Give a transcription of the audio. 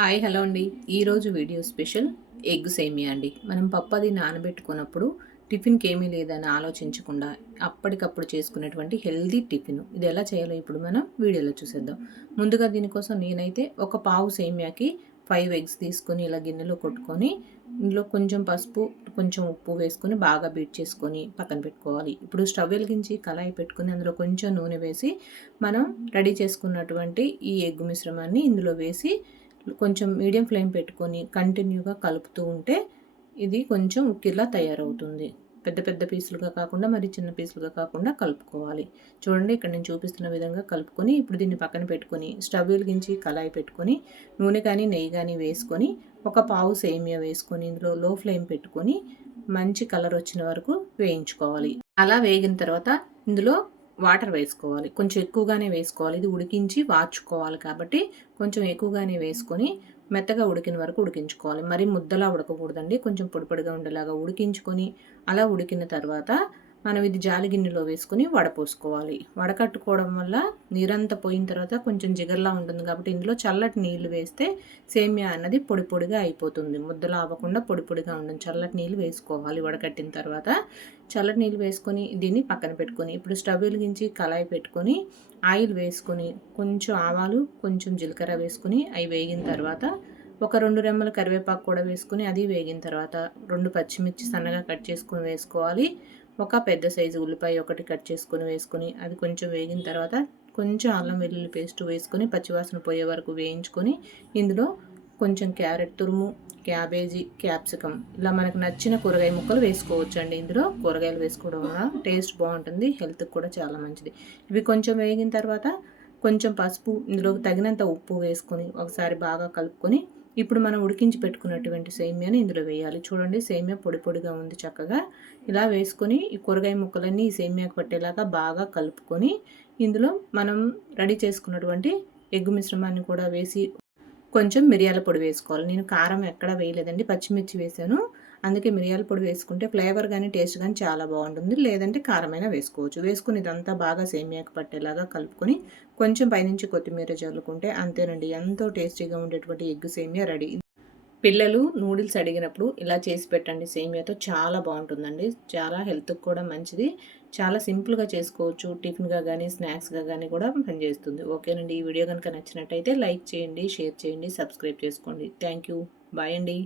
Hi hello అండి. ఈరోజు video special egg సేమియా అండి. మనం పప్పు అది నానబెట్టుకున్నప్పుడు టిఫిన్కి ఏమీ లేదని ఆలోచించకుండా అప్పటికప్పుడు చేసుకునేటువంటి హెల్దీ టిఫిన్. ఇది ఎలా చేయాలో ఇప్పుడు మనం వీడియోలో చూసేద్దాం. ముందుగా దీనికోసం నేనైతే ఒక పావు సేమియాకి 5 ఎగ్స్ తీసుకొని ఇలా గిన్నెలో కొట్టుకొని ఇందులో కొంచెం పసుపు, కొంచెం ఉప్పు వేసుకొని బాగా బీట్ చేసుకొని పక్కన పెట్టుకోవాలి. ఇప్పుడు స్టవ్ వెలిగించి కళాయి పెట్టుకొని అందులో కొంచెం నూనె వేసి మనం రెడీ చేసుకున్నటువంటి ఈ ఎగ్ మిశ్రమాన్ని ఇందులో వేసి కొంచెం మీడియం ఫ్లేమ్ పెట్టుకొని కంటిన్యూగా కలుపుతూ ఉంటే ఇది కొంచెం ఉక్కిర్లా తయారవుతుంది. పెద్ద పెద్ద పీసులుగా కాకుండా మరి చిన్న పీసులుగా కాకుండా కలుపుకోవాలి. చూడండి, ఇక్కడ నేను చూపిస్తున్న విధంగా కలుపుకొని ఇప్పుడు దీన్ని పక్కన పెట్టుకొని స్టవ్ వెలిగించి కళాయి పెట్టుకొని నూనె కానీ నెయ్యి కానీ వేసుకొని ఒక పావు సేమియా వేసుకొని ఇందులో లో ఫ్లేమ్ పెట్టుకొని మంచి కలర్ వచ్చిన వరకు వేయించుకోవాలి. అలా వేగిన తర్వాత ఇందులో వాటర్ వేసుకోవాలి. కొంచెం ఎక్కువగానే వేసుకోవాలి. ఇది ఉడికించి వార్చుకోవాలి కాబట్టి కొంచెం ఎక్కువగానే వేసుకొని మెత్తగా ఉడికిన వరకు ఉడికించుకోవాలి. మరి ముద్దలా ఉడకకూడదండి. కొంచెం పొడి పొడిగా ఉండేలాగా ఉడికించుకొని అలా ఉడికిన తర్వాత మనం ఇది జాలి గిన్నెలో వేసుకొని వడపోసుకోవాలి. వడకట్టుకోవడం వల్ల నీరంతా పోయిన తర్వాత కొంచెం జిగర్లా ఉంటుంది కాబట్టి ఇందులో చల్లటి నీళ్లు వేస్తే సేమియా అన్నది పొడి పొడిగా అయిపోతుంది. ముద్దలా అవ్వకుండా పొడి పొడిగా ఉండదు. చల్లటి నీళ్ళు వేసుకోవాలి వడకట్టిన తర్వాత. చల్లటి నీళ్ళు వేసుకొని దీన్ని పక్కన పెట్టుకొని ఇప్పుడు స్టవ్ వెలిగించి కళాయి పెట్టుకొని ఆయిల్ వేసుకొని కొంచెం ఆవాలు, కొంచెం జీలకర్ర వేసుకొని అవి వేగిన తర్వాత ఒక 2 రెమ్మల కరివేపాకు కూడా వేసుకొని అది వేగిన తర్వాత 2 పచ్చిమిర్చి సన్నగా కట్ చేసుకొని వేసుకోవాలి. ఒక పెద్ద సైజు ఉల్లిపాయ ఒకటి కట్ చేసుకొని వేసుకొని అది కొంచెం వేగిన తర్వాత కొంచెం అల్లం వెల్లుల్లి పేస్ట్ వేసుకొని పచ్చివాసన పోయే వరకు వేయించుకొని ఇందులో కొంచెం క్యారెట్ తురుము, క్యాబేజీ, క్యాప్సికమ్ ఇలా మనకు నచ్చిన కూరగాయ ముక్కలు వేసుకోవచ్చు అండి. ఇందులో కూరగాయలు వేసుకోవడం వల్ల టేస్ట్ బాగుంటుంది, హెల్త్కి కూడా చాలా మంచిది. ఇవి కొంచెం వేగిన తర్వాత కొంచెం పసుపు, ఇందులో తగినంత ఉప్పు వేసుకొని ఒకసారి బాగా కలుపుకొని ఇప్పుడు మనం ఉడికించి పెట్టుకున్నటువంటి సేమియాని ఇందులో వేయాలి. చూడండి, సేమియా పొడి పొడిగా ఉంది చక్కగా. ఇలా వేసుకొని ఈ కూరగాయ ముక్కలన్నీ ఈ సేమియాకు పట్టేలాగా బాగా కలుపుకొని ఇందులో మనం రెడీ చేసుకున్నటువంటి ఎగ్ మిశ్రమాన్ని కూడా వేసి కొంచెం మిరియాల పొడి వేసుకోవాలి. నేను కారం ఎక్కడా వేయలేదండి, పచ్చిమిర్చి వేసాను. అందుకే మిరియాల పొడి వేసుకుంటే ఫ్లేవర్ కానీ టేస్ట్ కానీ చాలా బాగుంటుంది. లేదంటే కారమైనా వేసుకోవచ్చు. వేసుకుని ఇదంతా బాగా సేమియాకు పట్టేలాగా కలుపుకొని కొంచెం పైనుంచి కొత్తిమీర చల్లుకుంటే అంతేనండి, ఎంతో టేస్టీగా ఉండేటువంటి ఎగ్ సేమియా రెడీ. పిల్లలు నూడిల్స్ అడిగినప్పుడు ఇలా చేసి పెట్టండి. సేమియాతో చాలా బాగుంటుందండి. చాలా హెల్త్కి కూడా మంచిది. చాలా సింపుల్గా చేసుకోవచ్చు. టిఫిన్గా కానీ స్నాక్స్గా కానీ కూడా పనిచేస్తుంది. ఓకేనండి, ఈ వీడియో కనుక నచ్చినట్టయితే లైక్ చేయండి, షేర్ చేయండి, సబ్స్క్రైబ్ చేసుకోండి. Thank you. బాయ్ అండి.